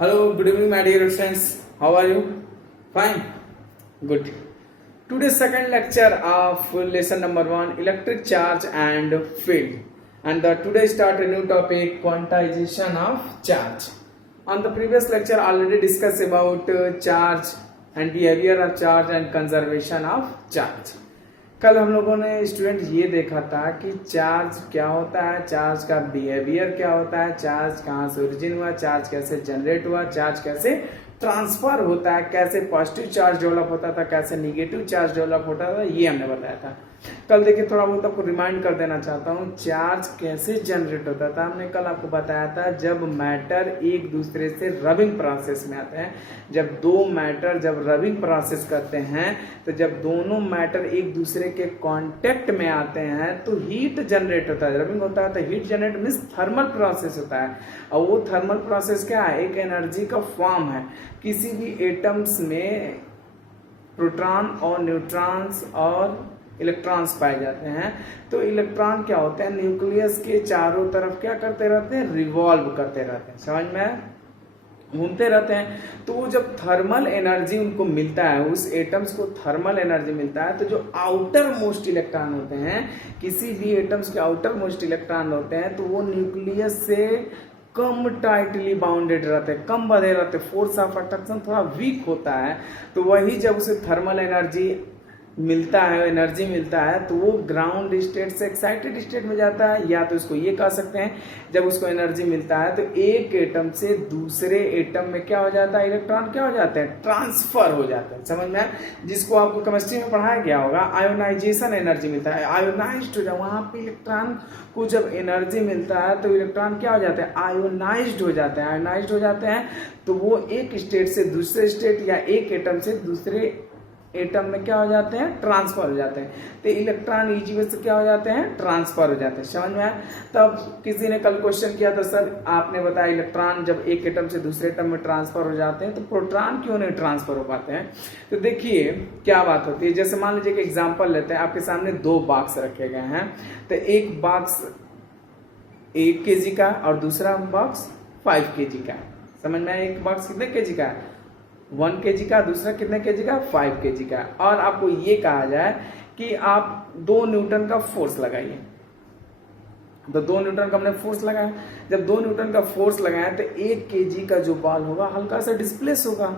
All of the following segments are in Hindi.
Hello, good evening, my dear friends. How are you? Fine? Good. Today's second lecture of lesson number 1, electric charge and field. And today start a new topic, quantization of charge. On the previous lecture, already discussed about charge and behavior of charge and conservation of charge. कल हम लोगों ने स्टूडेंट ये देखा था कि चार्ज क्या होता है, चार्ज का बिहेवियर क्या होता है, चार्ज कहाँ से ओरिजिन हुआ, चार्ज कैसे जनरेट हुआ, चार्ज कैसे ट्रांसफर होता है, कैसे पॉजिटिव चार्ज डेवलप होता था, कैसे निगेटिव चार्ज डेवलप होता था, ये हमने बताया था। कल देखिए थोड़ा बहुत आपको रिमाइंड कर देना चाहता हूँ, चार्ज कैसे जनरेट होता था। हमने कल आपको बताया था जब मैटर एक दूसरे से रबिंग प्रोसेस में आते हैं, जब दो मैटर जब रबिंग प्रोसेस करते हैं, तो जब दोनों मैटर एक दूसरे के कांटेक्ट में आते हैं तो हीट जनरेट होता है। रबिंग होता है तो heat generate means thermal process होता है। और वो थर्मल प्रोसेस क्या है? एक एनर्जी का फॉर्म है। किसी भी एटम्स में प्रोटॉन और न्यूट्रॉन्स और इलेक्ट्रॉन्स पाए जाते हैं। तो इलेक्ट्रॉन क्या होते हैं? न्यूक्लियस के चारों तरफ क्या करते रहते हैं? रिवॉल्व करते रहते हैं, समझ में घूमते रहते हैं। तो वो जब थर्मल एनर्जी उनको मिलता है, उस एटम्स को थर्मल एनर्जी मिलता है, तो जो आउटर मोस्ट इलेक्ट्रॉन होते हैं, किसी भी एटम्स के आउटर मोस्ट इलेक्ट्रॉन होते हैं, तो वो न्यूक्लियस से कम टाइटली बाउंडेड रहते हैं, कम बंधे रहते हैं, फोर्स ऑफ अट्रैक्शन थोड़ा वीक होता है। तो वही जब उसे थर्मल एनर्जी मिलता है, एनर्जी मिलता है, तो वो ग्राउंड स्टेट से एक्साइटेड स्टेट में जाता है। या तो इसको ये कह सकते हैं, जब उसको एनर्जी मिलता है तो एक एटम से दूसरे एटम में क्या हो जाता है? इलेक्ट्रॉन क्या हो जाते हैं? ट्रांसफर हो जाते हैं, समझ में? जिसको आपको केमिस्ट्री में पढ़ाया गया होगा, आयोनाइजेशन एनर्जी मिलता है, आयोनाइज्ड हो जाए। वहां पे इलेक्ट्रॉन को जब एनर्जी मिलता है तो इलेक्ट्रॉन क्या हो जाते हैं? आयोनाइज्ड हो जाते हैं। आयोनाइज्ड हो जाते हैं तो वो एक स्टेट से दूसरे स्टेट या एक एटम से दूसरे एटम में क्या हो जाते हैं? ट्रांसफर हो जाते हैं। तो इलेक्ट्रॉन इजी वे से क्या हो जाते हैं? ट्रांसफर हो जाते हैं, समझ में आया? तब किसी ने कल क्वेश्चन किया था, सर आपने बताया इलेक्ट्रॉन जब एक एटम से दूसरे एटम में ट्रांसफर हो जाते हैं तो प्रोटॉन क्यों नहीं ट्रांसफर हो पाते हैं? तो देखिए क्या बात होती है। जैसे मान लीजिए कि एग्जाम्पल लेते हैं, आपके सामने दो बॉक्स रखे गए हैं। तो एक बॉक्स 1 kg का और दूसरा बॉक्स 5 kg का, समझ में? एक बॉक्स कितने kg का है? 1 kg का, दूसरा कितने kg का? 5 kg का। और आपको ये कहा जाए कि आप 2 न्यूटन का फोर्स लगाइए, तो 2 न्यूटन का हमने फोर्स लगाया। जब 2 न्यूटन का फोर्स लगाया तो 1 kg का जो बॉल होगा हल्का सा डिस्प्लेस होगा,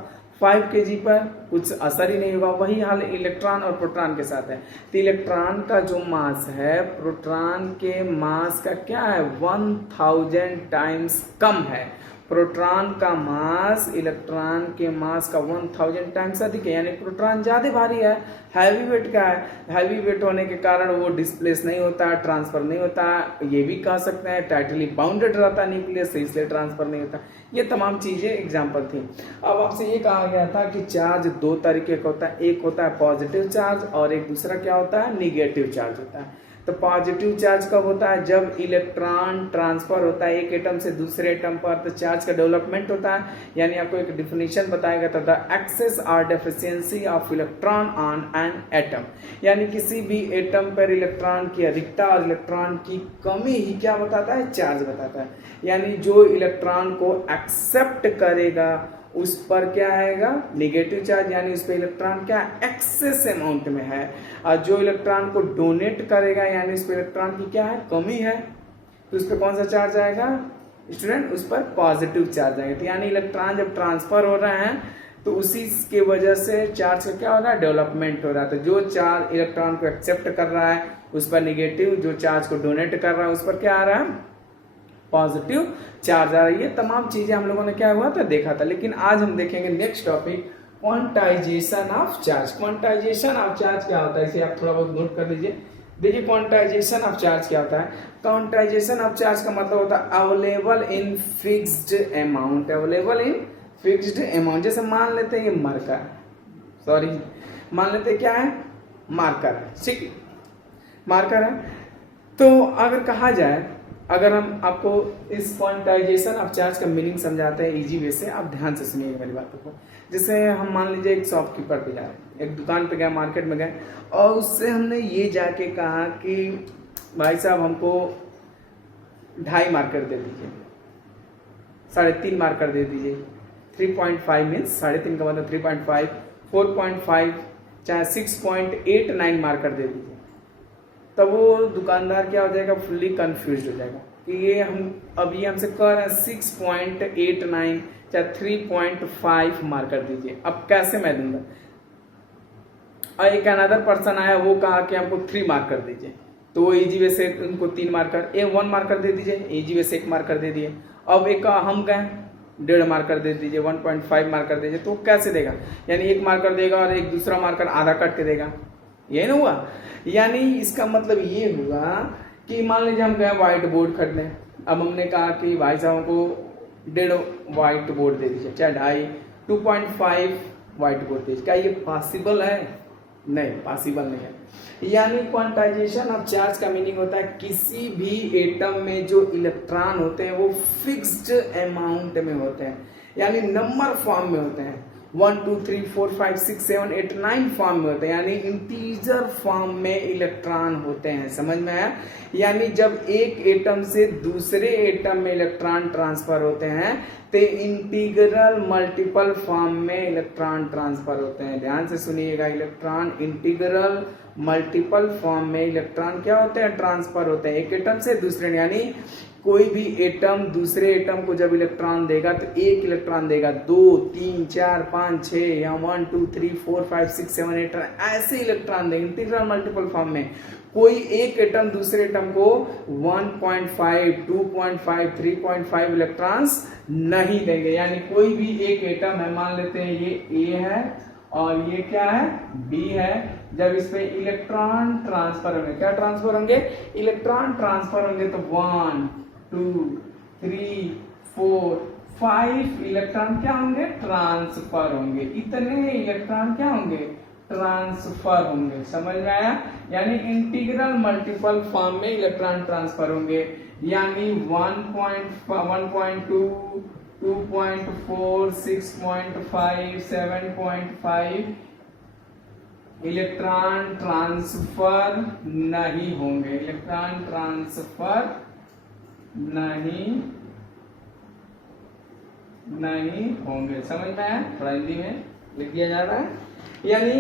5 kg पर कुछ असर ही नहीं होगा। वही हाल इलेक्ट्रॉन और प्रोटॉन के साथ है। तो इलेक्ट्रॉन का जो मास है प्रोटॉन के मास का क्या है? 1000 टाइम्स कम है। प्रोटॉन का मास इलेक्ट्रॉन के मास का 1000 टाइम्स अधिक है, यानी प्रोटॉन ज्यादा भारी है, हैवी वेट का है। हैवी वेट होने के कारण वो डिस्प्लेस नहीं होता है, ट्रांसफर नहीं होता है। ये भी कह सकते हैं टाइटली बाउंडेड रहता है न्यूक्लियस से, इसलिए ट्रांसफर नहीं होता। ये तमाम चीजें एग्जाम्पल थी। अब आपसे ये कहा गया था कि चार्ज दो तरीके का होता है, एक होता है पॉजिटिव चार्ज और एक दूसरा क्या होता है? निगेटिव चार्ज होता है। तो पॉजिटिव चार्ज कब होता है? जब इलेक्ट्रॉन ट्रांसफर होता है एक एटम से दूसरे एटम पर, तो चार्ज का डेवलपमेंट होता है। यानी आपको एक डिफिनेशन बताया गया था, द एक्सेस और deficiency of electron on an atom, यानी किसी भी एटम पर इलेक्ट्रॉन की अधिकता और इलेक्ट्रॉन की कमी ही क्या बताता है? चार्ज बताता है। यानी जो इलेक्ट्रॉन को एक्सेप्ट करेगा उस पर क्या आएगा? निगेटिव चार्ज, यानी उस पर इलेक्ट्रॉन क्या एक्सेस अमाउंट में है। और जो इलेक्ट्रॉन को डोनेट करेगा यानी उस पर इलेक्ट्रॉन की क्या है? कमी है, तो उस पर कौन सा चार्ज आएगा स्टूडेंट? उस पर पॉजिटिव चार्ज आएगा। तो यानी इलेक्ट्रॉन जब ट्रांसफर हो रहे हैं तो उसी के वजह से चार्ज का क्या हो रहा है? डेवलपमेंट हो रहा है। तो जो चार्ज इलेक्ट्रॉन को एक्सेप्ट कर रहा है उस पर निगेटिव, जो चार्ज को डोनेट कर रहा है उस पर क्या आ रहा है? पॉजिटिव चार्ज आ रही है। तमाम चीजें हम लोगों ने क्या हुआ था? देखा था। लेकिन आज हम देखेंगे next topic, quantization of charge. Quantization of charge क्या होता है, इसे आप थोड़ा बहुत नोट कर लीजिए। देखिए क्वांटाइजेशन ऑफ चार्ज क्या होता है? क्वांटाइजेशन ऑफ चार्ज का मतलब होता है available in fixed amount. Available in fixed amount. जैसे मान लेते हैं ये मार्कर, सॉरी मान लेते हैं क्या है? मार्कर है, ठीक, मार्कर है। तो अगर कहा जाए, अगर हम आपको इस क्वांटाइजेशन ऑफ चार्ज का मीनिंग समझाते हैं इजी वे से, आप ध्यान से सुनिएगा मेरी बातों को। जैसे हम मान लीजिए एक शॉपकीपर पे जा रहे हैं, एक दुकान पे गए, मार्केट में गए, और उससे हमने ये जाके कहा कि भाई साहब हमको 2.5 मार्कर दे दीजिए, 3.5 मार्कर दे दीजिए। 3.5 मीन्स 3.5 का मतलब 3.5, 4.5 चाहे 6.89 मार्कर दे दीजिए, तब वो दुकानदार क्या हो जाएगा, फुल्ली कंफ्यूज हो जाएगा कि ये हमसे कह रहे हैं 6.89 चाहे 3.5 मार्कर दीजिए, अब कैसे मैं दूंगा। और एक अनदर पर्सन आया, वो कहा कि हमको 3 मार्कर दीजिए, तो वो इजी वे से उनको 3 मार्कर 1 मार्कर दे दीजिए, इजी वे से 1 मार्कर दे दिए। अब एक हम गए 1.5 मार्कर दे दीजिए, 1.5 मार्कर दीजिए, तो कैसे देगा, यानी 1 मार्कर देगा और एक दूसरा मार्कर आधा कट के देगा, ये ना हुआ। यानी इसका मतलब ये हुआ कि मान लीजिए हम गए व्हाइट बोर्ड खरीदने, अब हमने कहा कि भाई साहब को 1.5 व्हाइट बोर्ड दे दीजिए, चाहे 2.5, 2.5 व्हाइट बोर्ड दीजिए, क्या ये पॉसिबल है, नहीं पॉसिबल नहीं है। यानी क्वांटाइजेशन ऑफ चार्ज का मीनिंग होता है किसी भी एटम में जो इलेक्ट्रॉन होते हैं वो फिक्स्ड अमाउंट में होते हैं, यानी नंबर फॉर्म में होते हैं, 1 2 3 4 5 6 7 8 9 फॉर्म में होते हैं, यानी इंटीजर फॉर्म में इलेक्ट्रॉन होते हैं, समझ में आया। यानी जब एक एटम से दूसरे एटम में इलेक्ट्रॉन ट्रांसफर होते हैं तो इंटीग्रल मल्टीपल फॉर्म में इलेक्ट्रॉन ट्रांसफर होते हैं, ध्यान से सुनिएगा, इलेक्ट्रॉन इंटीग्रल मल्टीपल फॉर्म में इलेक्ट्रॉन क्या होते हैं, ट्रांसफर होते हैं एक एटम से दूसरे, यानी कोई भी एटम दूसरे एटम को जब इलेक्ट्रॉन देगा तो एक इलेक्ट्रॉन देगा, 2 3 4 5 6 या 1 2 3 4 5 6 7 8 ऐसे इलेक्ट्रॉन देंगे इंटीग्रल मल्टीपल फॉर्म में। कोई एक एटम दूसरे एटम को 1.5 2.5 3.5 इलेक्ट्रॉन्स नहीं देंगे, यानी कोई भी एक एटम है, मान लेते हैं ये ए है और ये क्या है, बी है, जब इस पे इलेक्ट्रॉन ट्रांसफर होंगे, क्या ट्रांसफर होंगे, इलेक्ट्रॉन ट्रांसफर होंगे, तो 1 2 3 4 5 इलेक्ट्रॉन क्या होंगे, ट्रांसफर होंगे, इतने इलेक्ट्रॉन क्या होंगे, ट्रांसफर होंगे, समझ में आया। यानी इंटीग्रल मल्टीपल फॉर्म में इलेक्ट्रॉन ट्रांसफर होंगे, यानी 1.2 2.4 6.5 7.5 इलेक्ट्रॉन ट्रांसफर नहीं होंगे, इलेक्ट्रॉन ट्रांसफर नहीं होंगे, समझ में आया, थोड़ा हिंदी में लिख दिया जा रहा है। यानी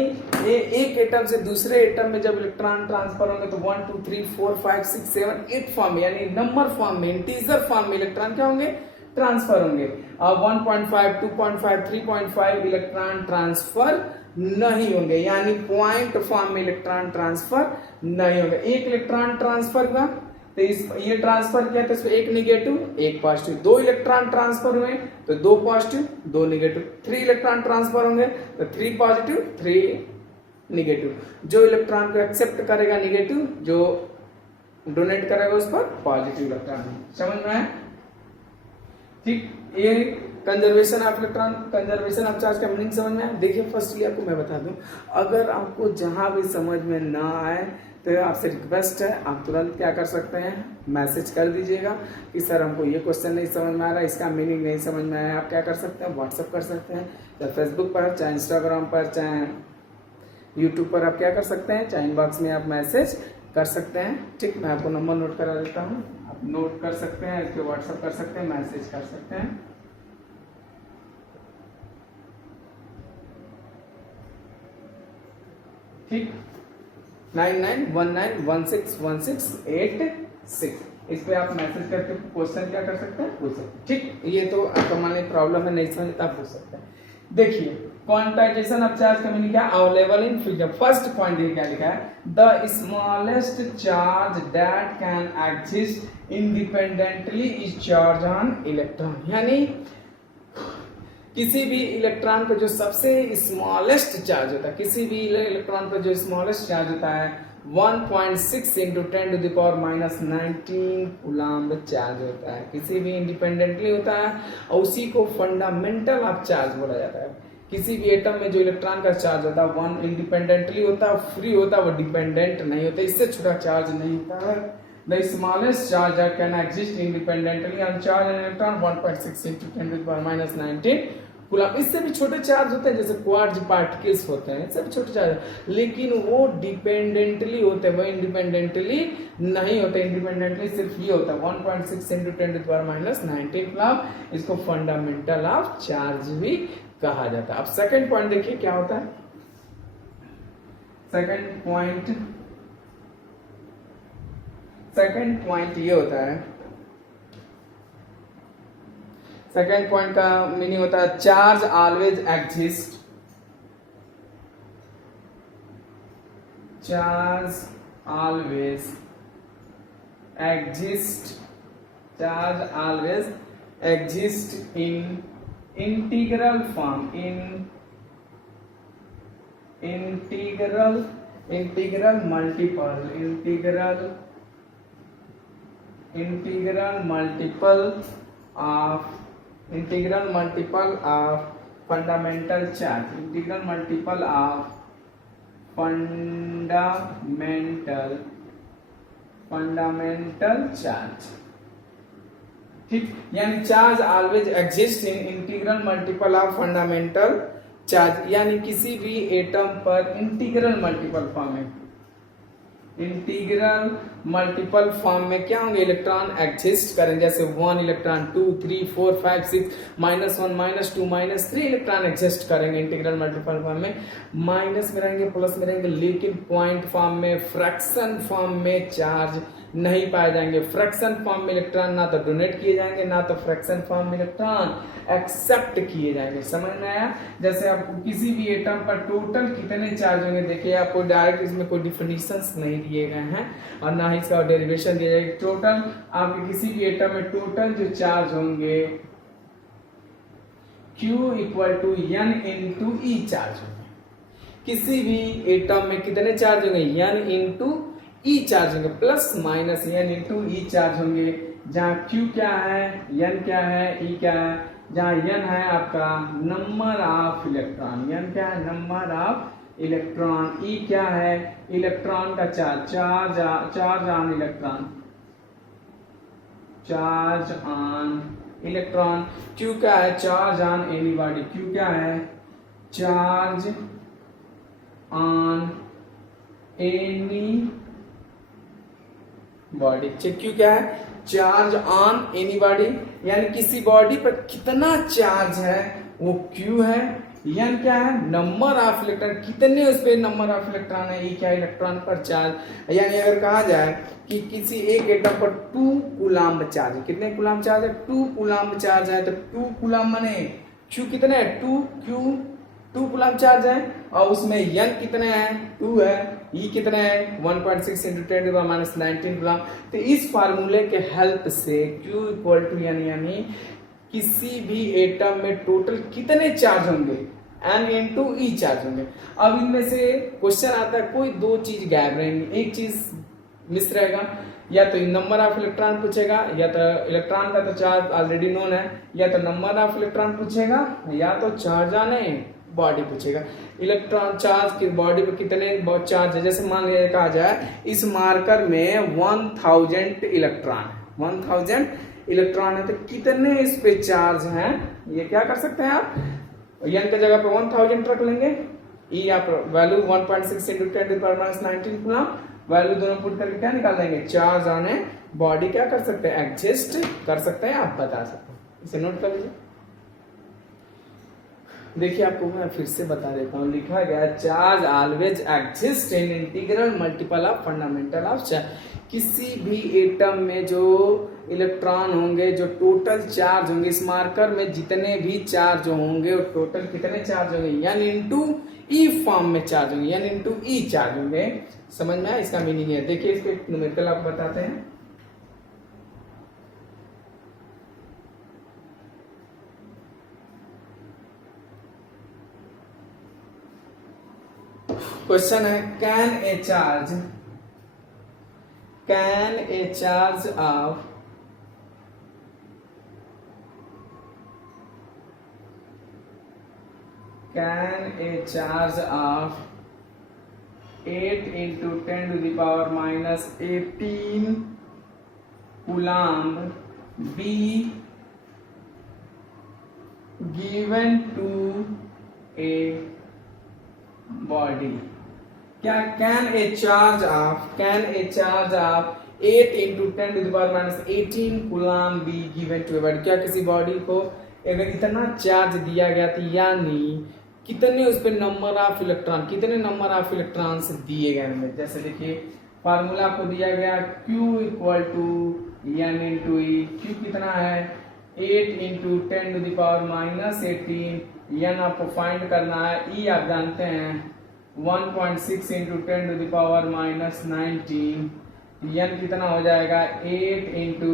एक एटम से दूसरे एटम में जब इलेक्ट्रॉन ट्रांसफर होंगे तो 1 2 3 4 5 6 7 8 फॉर्म में, यानी नंबर फॉर्म में, इंटीजर फॉर्म में इलेक्ट्रॉन क्या होंगे, ट्रांसफर होंगे। अब 1.5 2.5 3.5 इलेक्ट्रॉन ट्रांसफर नहीं होंगे, यानी पॉइंट फॉर्म में इलेक्ट्रॉन ट्रांसफर नहीं होंगे। एक इलेक्ट्रॉन ट्रांसफर हुआ तो ये ट्रांसफर किया तो इसमें एक निगेटिव एक पॉजिटिव, 2 इलेक्ट्रॉन ट्रांसफर हुए तो 2 पॉजिटिव 2 निगेटिव, 3 इलेक्ट्रॉन ट्रांसफर होंगे तो 3 पॉजिटिव 3 निगेटिव, जो इलेक्ट्रॉन को एक्सेप्ट करेगा निगेटिव, जो डोनेट करेगा उस पर पॉजिटिव इलेक्ट्रॉन, समझ में आया, ठीक। ये conservation of electron, conservation of charge का मीनिंग समझ में आया। देखिए फर्स्टली आपको मैं बता दूं, अगर आपको जहां भी समझ में ना आए तो आपसे रिक्वेस्ट है, आप तुरंत क्या कर सकते हैं, मैसेज कर दीजिएगा कि सर हमको ये क्वेश्चन नहीं समझ में आ रहा, इसका मीनिंग नहीं समझ में आया। आप क्या कर सकते हैं, व्हाट्सअप कर सकते हैं, चाहे फेसबुक पर, चाहे इंस्टाग्राम पर, चाहे यूट्यूब पर, आप क्या कर सकते हैं, चाहे इनबॉक्स में आप मैसेज कर सकते हैं, ठीक। मैं आपको नंबर नोट करा देता हूँ, आप नोट कर सकते हैं, इस पर व्हाट्सअप कर सकते हैं, मैसेज कर सकते हैं, ठीक। 9919161686, इस पे आप मैसेज करके क्वेश्चन क्या कर सकते हैं, पूछ सकते हैं, ठीक। ये तो आपका मान लीजिए प्रॉब्लम है, नहीं समझ तो आप पूछ सकते हैं। देखिए क्वांटाइजेशन ऑफ चार्ज का मीनिंग क्या, available in freedom. First point ये क्या लिखा है, the smallest charge that can exist independently is charge on electron, यानी किसी भी इलेक्ट्रॉन पर जो सबसे स्मॉलेस्ट चार्ज होता है, किसी भी इलेक्ट्रॉन पर जो स्मॉलेस्ट चार्ज होता है 1.6 into 10 to the power -19 coulomb charge होता है, किसी भी इंडिपेंडेंटली होता है, और उसी को फंडामेंटल ऑफ चार्ज बोला जाता है। किसी भी एटम में जो इलेक्ट्रॉन का चार्ज होता है, वन इंडिपेंडेंटली होता है, फ्री होता है, वो डिपेंडेंट नहीं होता, इससे छोटा चार्ज नहीं होता है। The smallest charge that can exist independently on charge an electron 1.6 into 10 to the power -19 coulomb. इससे भी छोटे चार्ज होते हैं जैसे क्वार्ज पार्टिकल्स होते हैं, इससे भी छोटे चार्ज, लेकिन वो डिपेंडेंटली होते हैं, वो इंडिपेंडेंटली नहीं होते। इंडिपेंडेंटली सिर्फ ये होता है 1.6 × 10⁻⁹ कूलम। इसको फंडामेंटल ऑफ चार्ज भी कहा जाता है। अब सेकंड पॉइंट देखिए क्या होता है। सेकंड पॉइंट ये होता है, सेकेंड पॉइंट का मीनिंग होता है charge always exist, charge always exist, charge always exist in integral form, integral multiple of fundamental charge, integral multiple of fundamental charge. ठीक, यानी charge always exist in integral multiple of fundamental charge, यानी किसी भी एटम पर इंटीग्रल मल्टीपल फॉर्म में, इंटीग्रल मल्टीपल फॉर्म में क्या होंगे, इलेक्ट्रॉन एग्जिस्ट करेंगे। जैसे 1 इलेक्ट्रॉन, 2 3 4 5 6 -1 -2 -3 इलेक्ट्रॉन एग्जिस्ट करेंगे इंटीग्रल मल्टीपल फॉर्म में। माइनस में रहेंगे, प्लस में रहेंगे, लेकिन पॉइंट फॉर्म में, फ्रैक्शन फॉर्म में चार्ज नहीं पाए जाएंगे। फ्रैक्शन फॉर्म में इलेक्ट्रॉन ना तो डोनेट किए जाएंगे, ना तो फ्रैक्शन फॉर्म में इलेक्ट्रॉन एक्सेप्ट किए जाएंगे। समझ में आया? जैसे आपको किसी भी एटम पर टोटल कितने चार्ज होंगे, देखिए आपको डायरेक्ट इसमें कोई डिफिनेशंस नहीं दिए गए हैं और ना ही इसका डेरिवेशन दिया जाएगा। टोटल आपके किसी भी एटम में टोटल जो चार्ज होंगे Q = N × E चार्ज होंगे। किसी भी एटम में कितने चार्ज होंगे, N × E चार्ज होंगे, plus minus N × E charge होंगे। जहाँ Q क्या है, N क्या है, E क्या है। जहाँ N है आपका नंबर ऑफ इलेक्ट्रॉन, N क्या है, नंबर ऑफ इलेक्ट्रॉन। E क्या है, इलेक्ट्रॉन का charge, charge on electron, charge on electron. Q क्या है, charge on any body, Q क्या है, charge on any body. Q क्या है, चार्ज ऑन एनी बॉडी, यानी किसी बॉडी पर कितना चार्ज है वो Q है। N क्या है, नंबर ऑफ इलेक्ट्रॉन, कितने उस पे नंबर ऑफ इलेक्ट्रॉन है। E क्या, इलेक्ट्रॉन पर चार्ज। यानी अगर कहा जाए कि किसी एक एटम पर 2 कूलम्ब चार्ज है, कितने कूलम्ब चार्ज है, 2 कूलम्ब चार्ज है, तो 2 कूलम्ब माने Q कितने है, 2 कूलम्ब चार्ज है, और उसमें N कितने हैं, 2 है, E कितने हैं, 1.6 × 10⁻⁹ कूलम्ब। तो इस फार्मूले के हेल्प से Q = N, यानी किसी भी एटम में टोटल कितने चार्ज होंगे, N × E चार्ज होंगे। अब इनमें से क्वेश्चन आता है, कोई 2 चीज गायब रहेंगी, एक चीज मिस रहेगा, या तो नंबर ऑफ इलेक्ट्रॉन पूछेगा, या तो इलेक्ट्रॉन का तो चार्ज ऑलरेडी नोन है, या तो नंबर ऑफ इलेक्ट्रॉन पूछेगा, या तो चार्ज ऑन बॉडी पूछेगा। इलेक्ट्रॉन चार्ज की बॉडी पे कितने चार्ज है। जैसे मान लिया कहा जाए इस मार्कर में 1000 इलेक्ट्रॉन, 1000 इलेक्ट्रॉन है, तो कितने इस पे चार्ज हैं, ये क्या कर सकते हैं आप, N की जगह पे 1000 रख लेंगे, E आप वैल्यू 1.6 × 10⁻⁹ कूलम्ब, वैल्यू दोनों पुट करके क्या निकाल देंगे, चार्ज ऑन ए बॉडी क्या कर सकते हैं, एग्जिस्ट कर सकते हैं, आप बता सकते हैं। इसे नोट कर लीजिए। देखिए आपको मैं फिर से बता देता हूँ, लिखा गया charge always exist in integral multiple of fundamental of charge. किसी भी एटम में जो इलेक्ट्रॉन होंगे, जो टोटल चार्ज होंगे, इस मार्कर में जितने भी चार्ज होंगे वो टोटल कितने चार्ज होंगे, N × E फॉर्म में चार्ज होंगे, N × E चार्ज होंगे। समझ में आया, इसका मीनिंग है। देखिए इसके न्यूमेरिकल आपको बताते हैं। क्वेश्चन है, can a charge of can a charge of 8 × 10⁻⁻18 coulomb be given to a body, क्या can a charge of 8 into 10 to the power minus 18 coulomb be given to a body, क्या किसी बॉडी को अगर इतना चार्ज दिया गया था, यानी कितने उस पर नंबर ऑफ इलेक्ट्रॉन, कितने नंबर ऑफ इलेक्ट्रॉन्स दिए गए हमें। जैसे देखिए फार्मूला आपको दिया गया Q equal to n into e. Q कितना है 8 into 10 to the power minus 18, n आपको फाइंड करना है, ई आप जानते हैं 1.6 into 10 to the power minus 19, n कितना हो जाएगा 8 into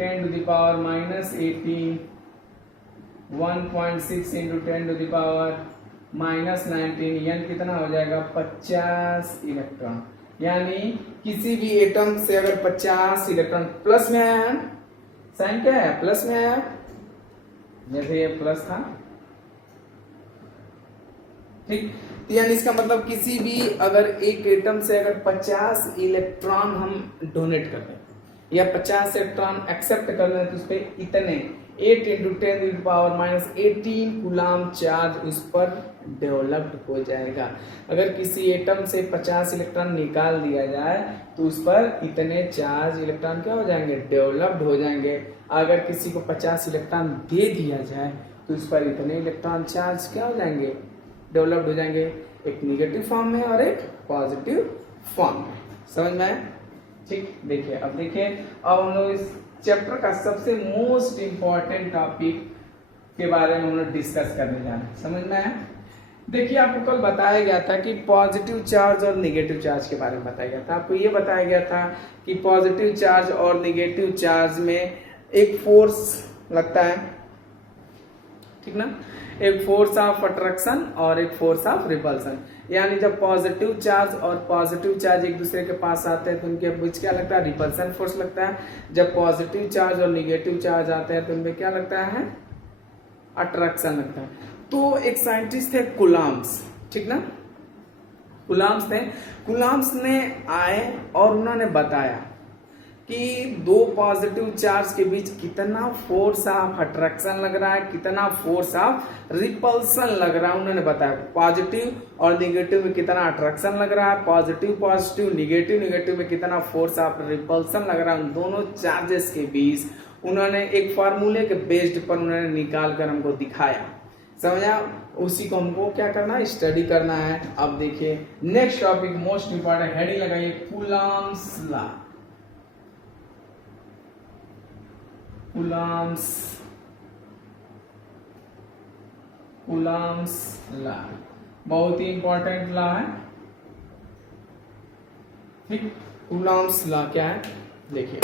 10 to the power minus 18, 1.6 into 10 to the power minus 19, n कितना हो जाएगा 50 इलेक्ट्रॉन। यानी किसी भी एटम से अगर 50 इलेक्ट्रॉन प्लस में आया है, साइन क्या है प्लस में आया, जैसे ये प्लस था, ठीक। यानी इसका मतलब किसी भी अगर एक एटम से अगर 50 इलेक्ट्रॉन हम डोनेट कर दें या 50 इलेक्ट्रॉन एक्सेप्ट कर लें तो उस पर इतने 8 into 10 to the power minus 18 coulomb charge उस पर डेवलप्ड हो जाएगा। अगर किसी एटम से 50 इलेक्ट्रॉन निकाल दिया जाए तो उस पर इतने चार्ज इलेक्ट्रॉन क्या हो जाएंगे, डेवलप्ड हो जाएंगे। अगर किसी को 50 इलेक्ट्रॉन दे दिया जाए तो उस पर इतने इलेक्ट्रॉन चार्ज क्या हो जाएंगे, डेवलप्ड हो जाएंगे, एक निगेटिव फॉर्म में और एक पॉजिटिव फॉर्म में। समझ में आया, ठीक। देखिए अब देखिए, अब हम लोग इस चैप्टर का सबसे मोस्ट इंपॉर्टेंट टॉपिक के बारे में हम लोग डिस्कस करने जा रहे हैं। समझ में आया। देखिए आपको कल बताया गया था कि पॉजिटिव चार्ज और निगेटिव चार्ज के बारे में बताया गया था। आपको ये बताया गया था कि पॉजिटिव चार्ज और निगेटिव चार्ज में एक फोर्स लगता है, ठीक ना, एक फोर्स ऑफ अट्रैक्शन और एक फोर्स ऑफ रिपल्सन। यानी जब पॉजिटिव चार्ज और पॉजिटिव चार्ज एक दूसरे के पास आते हैं तो उनके बीच क्या लगता है, रिपल्सन फोर्स लगता है। जब पॉजिटिव चार्ज और निगेटिव चार्ज आते हैं तो उनमें क्या लगता है, अट्रैक्शन लगता है। तो एक साइंटिस्ट थे कूलम्स, ठीक ना, कूलम्स थे। कूलम्स ने आए और उन्होंने बताया कि दो पॉजिटिव चार्ज के बीच कितना फोर्स ऑफ अट्रैक्शन लग रहा है, कितना फोर्स ऑफ रिपल्सन लग रहा है, उन्होंने बताया। पॉजिटिव और निगेटिव में कितना अट्रैक्शन लग रहा है, पॉजिटिव पॉजिटिव, निगेटिव निगेटिव में कितना फोर्स ऑफ रिपल्सन लग रहा है, उन दोनों चार्जेस के बीच उन्होंने एक फार्मूले के बेस्ड पर उन्होंने निकाल कर हमको दिखाया। समझा, उसी को हमको क्या करना है, स्टडी करना है। अब देखिए next topic most important, heading लगाइए कूलम्स लॉ। कूलम्स लॉ बहुत ही इंपॉर्टेंट लॉ है, ठीक। कूलम्स लॉ क्या है, देखिए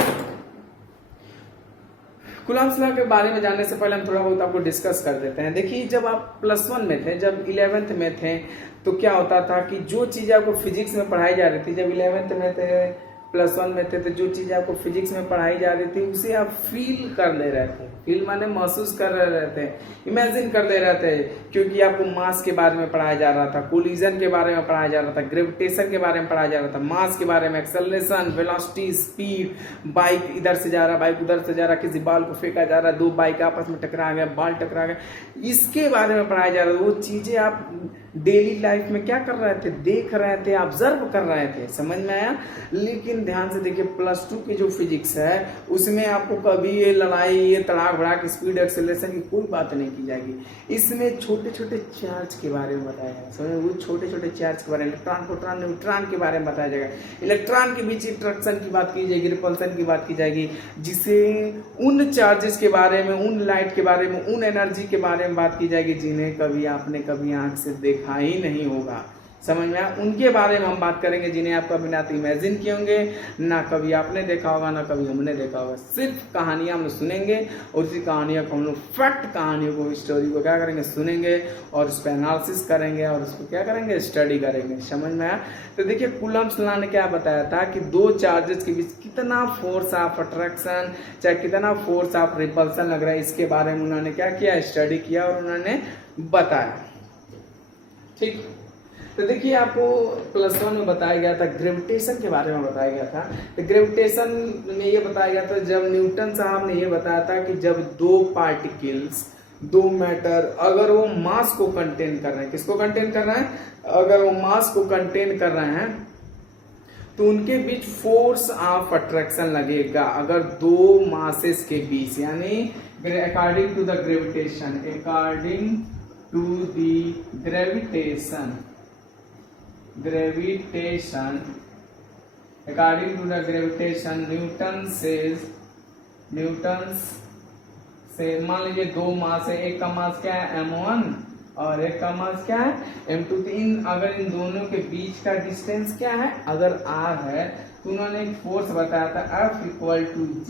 कूलम्स लॉ के बारे में जानने से पहले हम थोड़ा बहुत आपको डिस्कस कर देते हैं। देखिए जब आप +1 में थे, जब 11th में थे, तो क्या होता था कि जो चीज़ आपको फिजिक्स में पढ़ाई जा रही थी, जब 11th में थे, +1 में थे, तो जो चीज़ आपको फिजिक्स में पढ़ाई जा रही थी उसे आप फील कर ले रहे थे। फील माने महसूस कर रहे थे, इमेजिन कर ले रहे थे, क्योंकि आपको मास के बारे में पढ़ाया जा रहा था, कोलिजन के बारे में पढ़ाया जा रहा था, ग्रेविटेशन के बारे में पढ़ाया जा रहा था, मास के बारे में, एक्सेलरेशन, वेलोसिटी, स्पीड, बाइक इधर से जा रहा, बाइक उधर से जा रहा, किसी बाल को फेंका जा रहा, दो बाइक आपस में टकरा गया, बाल टकरा गया, इसके बारे में पढ़ाया जा रहा था। वो चीजें आप डेली लाइफ में क्या कर रहे थे, देख रहे थे, ऑब्जर्व कर रहे थे। समझ में आया। लेकिन ध्यान से देखिए +2 की जो फिजिक्स है उसमें आपको कभी ये लड़ाई, ये तड़ाक भड़ाक, स्पीड, एक्सेलरेशन की कोई बात नहीं की जाएगी। इसमें छोटे छोटे चार्ज के बारे में बताया जाएगा। समझ, वो छोटे छोटे चार्ज के बारे में, इलेक्ट्रॉन, प्रोटॉन, न्यूट्रॉन के बारे में बताया जाएगा। इलेक्ट्रॉन के बीच अट्रैक्शन की बात की जाएगी, रिपल्सन की बात की जाएगी, जिसे उन चार्जेस के बारे में, उन लाइट के बारे में, उन एनर्जी के बारे में बात की जाएगी जिन्हें कभी आपने कभी आंख से देखा ही नहीं होगा। समझ में आया। उनके बारे में हम बात करेंगे जिन्हें आप कभी ना तो इमेजिन किए होंगे, ना कभी आपने देखा होगा, ना कभी हमने देखा होगा। सिर्फ कहानियां हम सुनेंगे और उसी कहानियों को हम लोग फैक्ट कहानियों को, स्टोरी को क्या करेंगे, सुनेंगे और उस पर एनालिसिस करेंगे और उसको क्या करेंगे, स्टडी करेंगे। समझ में आया। तो देखिए कूलम्स लॉ ने क्या बताया था कि दो चार्जेस के बीच कितना फोर्स ऑफ अट्रैक्शन, चाहे कितना फोर्स ऑफ रिपल्सन लग रहा है, इसके बारे में उन्होंने क्या किया, स्टडी किया और उन्होंने बताया। ठीक। तो देखिए आपको +1 में बताया गया था, ग्रेविटेशन के बारे में बताया गया था। तो ग्रेविटेशन में ये बताया गया था, जब न्यूटन साहब ने ये बताया था कि जब दो पार्टिकल्स दो मैटर अगर वो मास को कंटेन कर रहे हैं, किसको कंटेन कर रहे हैं, अगर वो मास को कंटेन कर रहे हैं तो उनके बीच फोर्स ऑफ अट्रैक्शन लगेगा। अगर दो मासेस के बीच, यानी according to the gravitation, according to the gravitation, according to the gravitation, Newton से मान लीजिए दो मास है, एक का मास क्या है m1 और एक का मास क्या है m2। अगर इन दोनों के बीच का डिस्टेंस क्या है, अगर r है तो उन्होंने एक फोर्स बताया था F equal to G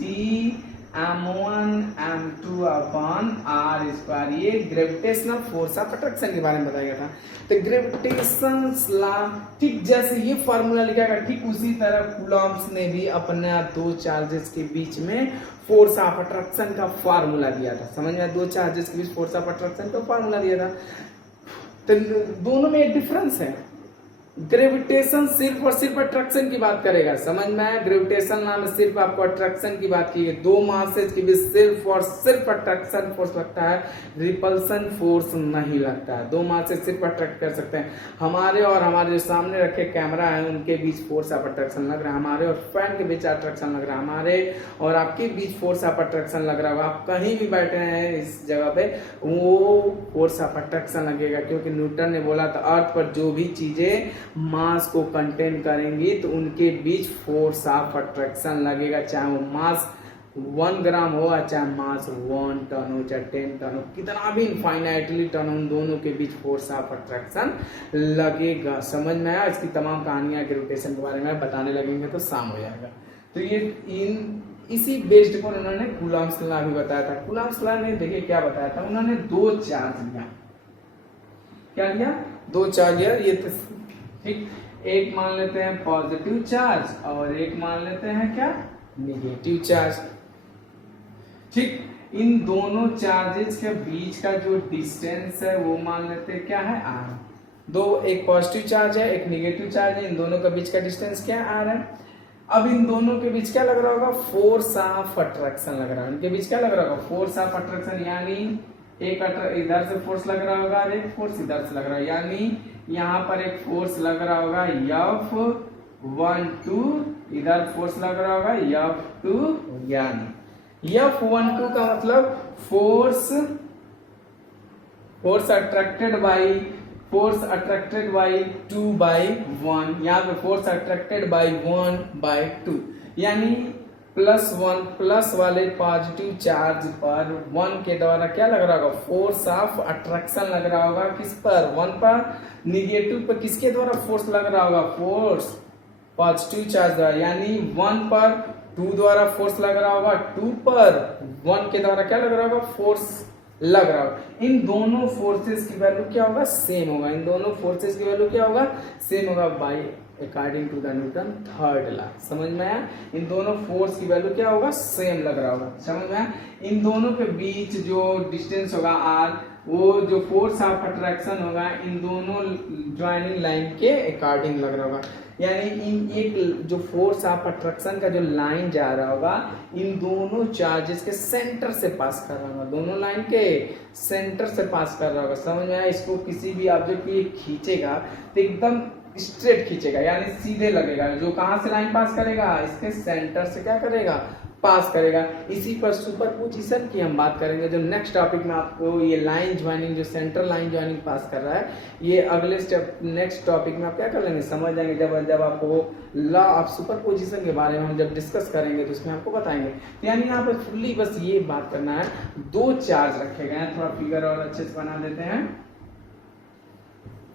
m1 m2 upon r square. ये ग्रेविटेशनल फोर्स ऑफ अट्रैक्शन के बारे में बताया गया था। तो ग्रेविटेशन लॉ, ठीक जैसे ये फॉर्मूला लिखा गया, ठीक उसी तरह कूलॉम्स ने भी अपने दो चार्जेस के बीच में फोर्स ऑफ अट्रैक्शन का फार्मूला दिया था। समझ में, दो चार्जेस के बीच फोर्स ऑफ अट्रैक्शन का फार्मूला दिया था। तो दोनों में एक डिफरेंस है। ग्रेविटेशन सिर्फ और सिर्फ अट्रैक्शन की बात करेगा, समझ में आया। ग्रेविटेशन नाम सिर्फ आपको अट्रैक्शन की बात की है। दो मासेज के बीच सिर्फ और सिर्फ अट्रैक्शन फोर्स लगता है, रिपल्सन फोर्स नहीं लगता है। दो मासेज सिर्फ अट्रैक्ट कर सकते हैं। हमारे और हमारे जो सामने रखे कैमरा है उनके बीच फोर्स ऑफ अट्रैक्शन लग रहा है, हमारे और फैन के बीच अट्रैक्शन लग रहा है, हमारे और आपके बीच फोर्स ऑफ अट्रैक्शन लग रहा होगा। आप कहीं भी बैठे हैं इस जगह पे, वो फोर्स ऑफ अट्रैक्शन लगेगा, क्योंकि न्यूटन ने बोला था अर्थ पर जो भी चीजें मास को कंटेन करेंगी तो उनके बीच फोर्स ऑफ अट्रैक्शन लगेगा, चाहे वो मास 1 ग्राम हो चाहे मास 1 टन हो चाहे 10 टन हो, कितना भी इनफाइनाइटली टन हो, उन दोनों के बीच फोर्स ऑफ अट्रैक्शन लगेगा। समझ में आया। इसकी तमाम कहानियां ग्रेविटेशन के बारे में बताने लगेंगे तो शाम हो जाएगा। तो ये इसी बेस्ड पर उन्होंने कूलॉम्स लॉ भी बताया था। कूलॉम्स लॉ ने देखिए क्या बताया था, उन्होंने दो चार्ज लिया, क्या लिया, दो चार्ज लिया। ये ठीक, एक मान लेते हैं पॉजिटिव चार्ज और एक मान लेते हैं क्या, नेगेटिव चार्ज। ठीक, इन दोनों चार्जेस के बीच का जो डिस्टेंस है वो मान लेते हैं क्या है, r। दो, एक पॉजिटिव चार्ज है एक नेगेटिव चार्ज है, इन दोनों का बीच का डिस्टेंस क्या है, r है। अब इन दोनों के बीच क्या लग रहा होगा, फोर्स ऑफ अट्रैक्शन लग रहा है। इनके बीच क्या लग रहा होगा, फोर्स ऑफ अट्रैक्शन, यानी एक इधर से फोर्स लग रहा होगा और एक फोर्स इधर से लग रहा है, यानी यहाँ पर एक फोर्स लग रहा होगा F12, इधर फोर्स लग रहा होगा F2, यानी F12 का मतलब फोर्स अट्रैक्टेड बाई 2/1, यहाँ पे फोर्स अट्रैक्टेड बाई 1/2, यानी +1 प्लस वाले पॉजिटिव चार्ज पर 1 के द्वारा क्या लग रहा होगा, फोर्स ऑफ अट्रैक्शन लग रहा होगा। किस पर, 1 पर। निगेटिव पर किसके द्वारा फोर्स लग रहा होगा, फोर्स पॉजिटिव चार्ज द्वारा, यानी 1 पर 2 द्वारा फोर्स लग रहा होगा, 2 पर 1 के द्वारा क्या लग रहा होगा, फोर्स लग रहा होगा। इन दोनों फोर्सेस की वैल्यू क्या होगा, सेम होगा। इन दोनों फोर्सेस की वैल्यू क्या होगा, सेम होगा, by according to the Newton third law. समझ में आया। इन दोनों फोर्स की वैल्यू क्या होगा, सेम लग रहा होगा। समझ में आया। इन दोनों के बीच जो डिस्टेंस होगा r, वो जो फोर्स ऑफ अट्रैक्शन होगा इन दोनों ज्वाइनिंग लाइन के अकॉर्डिंग लग रहा होगा, यानी इन एक जो फोर्स ऑफ अट्रैक्शन का जो लाइन जा रहा होगा इन दोनों चार्जेस के सेंटर से पास कर रहा होगा, दोनों लाइन के सेंटर से पास कर रहा होगा। समझ में आया। इसको किसी भी ऑब्जेक्ट को खींचेगा तो एकदम स्ट्रेट खींचेगा, यानी सीधे लगेगा। जो कहां से लाइन पास करेगा, इसके सेंटर से क्या करेगा, पास करेगा। इसी पर सुपरपोजिशन की हम बात करेंगे, जो नेक्स्ट टॉपिक में आपको ये लाइन ज्वाइनिंग, जो सेंट्रल लाइन ज्वाइनिंग पास कर रहा है, ये अगले स्टेप नेक्स्ट टॉपिक में आप क्या कर लेंगे, समझ जाएंगे। जब आपको लॉ ऑफ सुपरपोजिशन के बारे में हम जब डिस्कस करेंगे तो उसमें आपको बताएंगे। तो यानी यहाँ पर फुल्ली बस ये बात करना है, दो चार्ज रखे गए हैं। थोड़ा फिगर और अच्छे से बना देते हैं।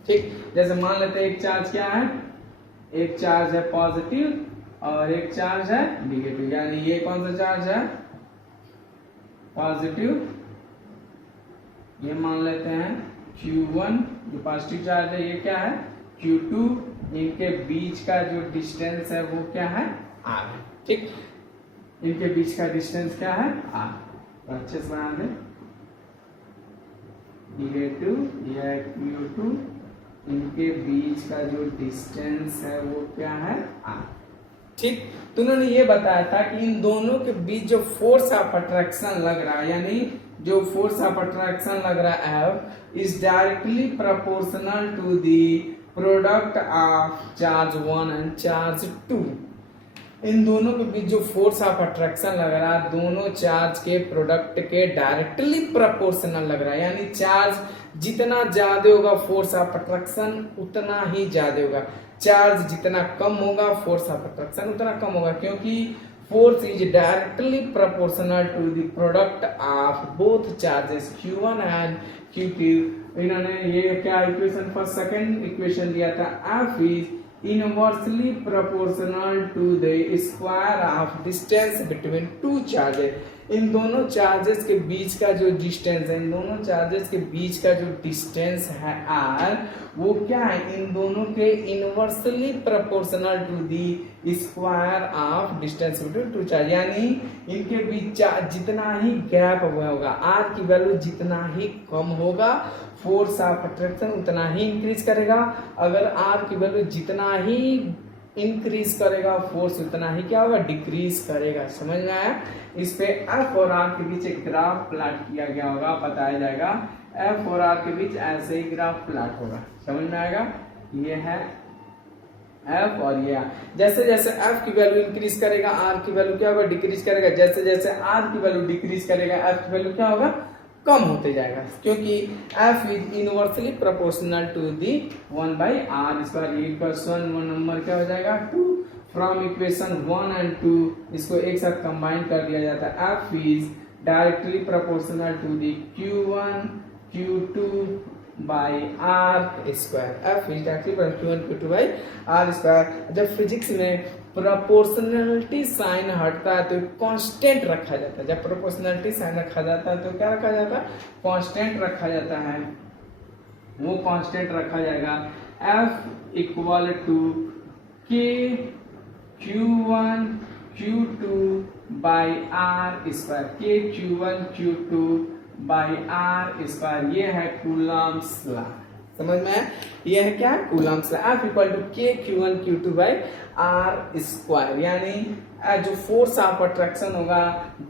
ठीक, जैसे मान लेते हैं एक चार्ज क्या है, एक चार्ज है पॉजिटिव और एक चार्ज है निगेटिव, यानी ये कौन सा चार्ज है, पॉजिटिव। ये मान लेते हैं Q1 जो पॉजिटिव चार्ज है, ये क्या है Q2। इनके बीच का जो डिस्टेंस है वो क्या है, R। ठीक, इनके बीच का डिस्टेंस क्या है, R। तो अच्छे से बना दें, निगेटिव या Q2, इनके बीच का जो डिस्टेंस है वो क्या है, R। ठीक। तो उन्होंने ये बताया था कि इन दोनों के बीच जो फोर्स ऑफ अट्रैक्शन लग रहा है, यानी जो फोर्स ऑफ अट्रैक्शन लग रहा है F is directly proportional to the product of charge 1 and charge 2। इन दोनों के बीच जो फोर्स ऑफ अट्रैक्शन लग रहा है दोनों चार्ज के प्रोडक्ट के डायरेक्टली प्रोपोर्शनल लग रहा है, यानी चार्ज जितना ज्यादा होगा फोर्स ऑफ अट्रैक्शन उतना ही ज्यादा होगा, चार्ज जितना कम होगा फोर्स ऑफ अट्रैक्शन उतना कम होगा, क्योंकि force is directly proportional to the product of both charges Q1 and Q2। इन्होंने ये क्या इक्वेशन फर्स्ट सेकंड इक्वेशन दिया था, F is inversely proportional to the square of distance between two charges। इन दोनों चार्जेस के बीच का जो डिस्टेंस है, इन दोनों चार्जेस के बीच का जो डिस्टेंस है r, वो क्या है, इन दोनों के inversely proportional to the square of distance between two charge, यानी इनके बीच जितना ही गैप होगा r की वैल्यू जितना ही कम होगा फोर्स ऑफ अट्रैक्शन उतना ही इंक्रीज करेगा, अगर r की वैल्यू जितना ही इंक्रीज करेगा फोर्स उतना ही क्या होगा, डिक्रीज करेगा। समझ में आया? इस पे F और R के बीच एक ग्राफ प्लॉट किया गया होगा, बताया जाएगा F और R के बीच ऐसे ही ग्राफ प्लॉट होगा। समझ में आएगा? ये है F और ये R। जैसे जैसे F की वैल्यू इंक्रीज करेगा R की वैल्यू क्या होगा, डिक्रीज करेगा, जैसे जैसे R की वैल्यू डिक्रीज करेगा F की वैल्यू क्या होगा, कम होते जाएगा, क्योंकि F is inversely proportional to the 1/r square. ये इक्वेशन 1 नंबर क्या हो जाएगा 2। फ्रॉम इक्वेशन 1 एंड 2 इसको एक साथ कंबाइन कर दिया जाता है, F is directly proportional to the Q1 Q2 by r square. F is directly Q1 Q2 by r square. जब फिजिक्स में प्रोपोर्शनलिटी साइन हटता है तो कांस्टेंट रखा जाता है, जब प्रोपोर्शनलिटी साइन रखा जाता है तो क्या रखा जाता है, कांस्टेंट रखा जाता है, वो कांस्टेंट रखा जाएगा F equal to K Q1 Q2 by r square, K Q1 Q2 by r square. ये है कूलम्ब्स लॉ। समझ में? ये है क्या, Coulomb's law. F equal to K Q1 Q2 by r square, यानी जो फोर्स ऑफ अट्रैक्शन होगा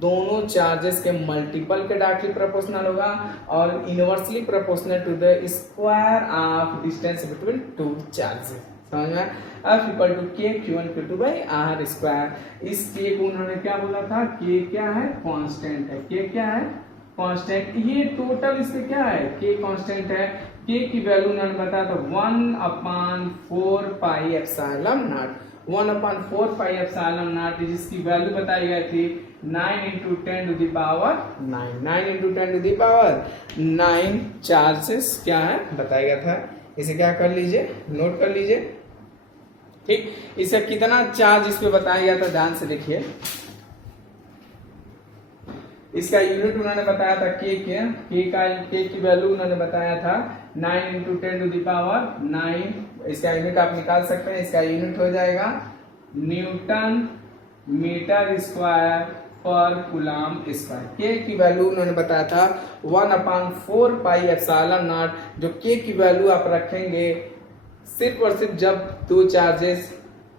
दोनों चार्जेस के मल्टीपल के डायरेक्टली प्रोपोर्शनल होगा और inversely proportional to the square of distance between two charges. समझ में? F equal to K Q1 Q2 by r square. इस K को उन्होंने क्या बोला था, K क्या है, कांस्टेंट है, K क्या है, कांस्टेंट। ये टोटल इससे क्या है, K कांस्टेंट है। K की वैल्यू उन्होंने बताया था 1/4 pi epsilon not, 1/4 pi epsilon not, जिसकी वैल्यू बताई गई थी 9 × 10⁻⁹, 9 × 10⁻⁹ चार्जेस क्या है बताया गया था। इसे क्या कर लीजिए, नोट कर लीजिए। ठीक, इसे कितना चार्ज इस पे बताया गया था, ध्यान से देखिए। इसका यूनिट उन्होंने बताया था K की वैल्यू उन्होंने बताया था 9 × 10⁹। इसका यूनिट आप निकाल सकते हैं, इसका यूनिट हो जाएगा न्यूटन मीटर स्क्वायर पर कूलम्ब स्क्वायर। K की वैल्यू उन्होंने बताया था 1/4 पाई एप्सिलॉन नॉट, जो K की वैल्यू आप रखेंगे सिर्फ और सिर्फ जब दो चार्जेस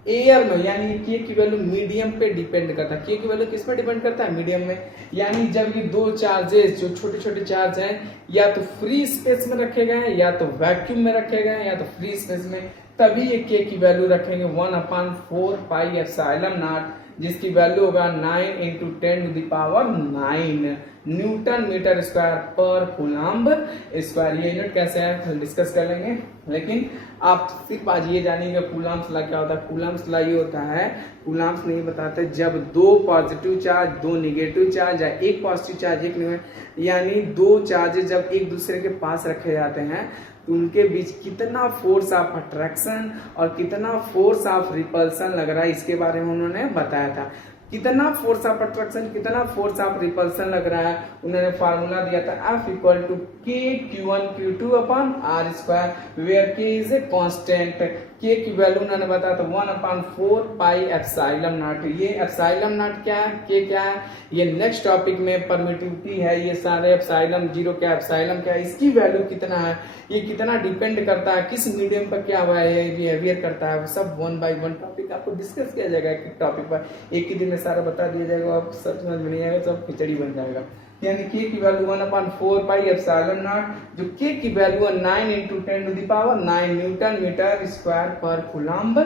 एयर में, यानी K की वैल्यू मीडियम पे डिपेंड करता है। K की वैल्यू किस पे डिपेंड करता है, मीडियम में, यानी जब ये दो चार्जेस जो छोटे छोटे चार्ज हैं या तो फ्री स्पेस में रखे गए हैं या तो वैक्यूम में रखे गए हैं या तो फ्री स्पेस में, तभी ये K की वैल्यू रखेंगे 1/4 पाई एप्सिलॉन नॉट, जिसकी वैल्यू होगा 9 × 10⁹ न्यूटन मीटर स्क्वायर पर कूलम्ब स्क्वायर। ये यूनिट कैसे है डिस्कस कर लेंगे, लेकिन आप सिर्फ आज ये जानिएगा कूलम्ब्स लॉ क्या होता है। कूलम्ब्स लॉ ये होता है, कूलम्ब्स नहीं बताते जब दो पॉजिटिव चार्ज दो निगेटिव चार्ज या एक पॉजिटिव चार्ज एक नेगेटिव, यानी दो चार्जेस जब एक दूसरे के पास रखे जाते हैं तो उनके बीच कितना फोर्स ऑफ अट्रैक्शन और कितना फोर्स ऑफ रिपल्सन लग रहा है, इसके बारे में उन्होंने बताया था। कितना फोर्स ऑफ अट्रैक्शन कितना फोर्स ऑफ रिपल्सन लग रहा है, उन्होंने फार्मूला दिया था F equal to K Q1 Q2 upon r square, where K is a constant. K की वैल्यू उन्होंने बताया तो 1/4 पाई एप्सिलॉन नॉट। ये एप्सिलॉन नॉट क्या है, के क्या है, ये नेक्स्ट टॉपिक में परमिटिविटी है, ये सारे एप्सिलॉन जीरो क्या एप्सिलॉन क्या है, इसकी वैल्यू कितना है, ये कितना डिपेंड करता है, किस मीडियम पर क्या हुआ है, बिहेवियर करता है, वो सब 1 बाय 1 टॉपिक आपको डिस्कस किया जाएगा। एक टॉपिक पर एक ही दिन में सारा बता दिया जाएगा, आप सब समझ में नहीं आएगा, सब खिचड़ी बन जाएगा। यानी के की वैल्यू 1/4 पाई एप्सिलॉन नॉट, जो के की वैल्यू है 9 × 10⁹ न्यूटन मीटर स्क्वायर पर कूलम्ब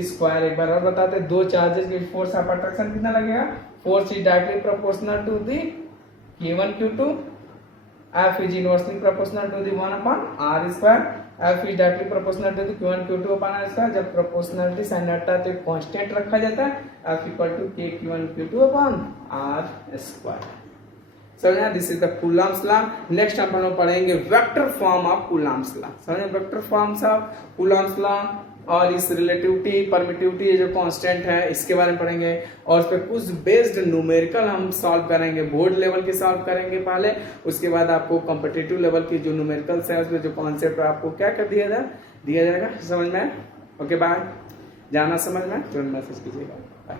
स्क्वायर। एक बार और बताते हैं, दो चार्जेस के फोर्स ऑफ अट्रैक्शन कितना लगेगा, force is directly proportional to the k1 q2, F is inversely proportional to the 1/r², F is directly proportional to the q1 q2/r²। जब प्रोपोर्शनलिटी साइन हटता है तो एक कांस्टेंट रखा जाता है, F = k q1 q2/r²। समझना, this is the Coulomb's law. Next हम लोग पढ़ेंगे vector form of Coulomb's law. समझे, vector forms of Coulomb's law और इस रिलेटिविटी परमिटिविटी ये जो कांस्टेंट है इसके बारे में पढ़ेंगे, और उस पर कुछ बेस्ड न्यूमेरिकल हम सॉल्व करेंगे, बोर्ड लेवल के सॉल्व करेंगे पहले, उसके बाद आपको कॉम्पिटिटिव लेवल की जो न्यूमेरिकल्स है उसमें जो कॉन्सेप्ट है आपको क्या कर दिया जाएगा, समझ में। ओके बाय, जाना समझ में तुरंत मैसेज कीजिएगा, बाय।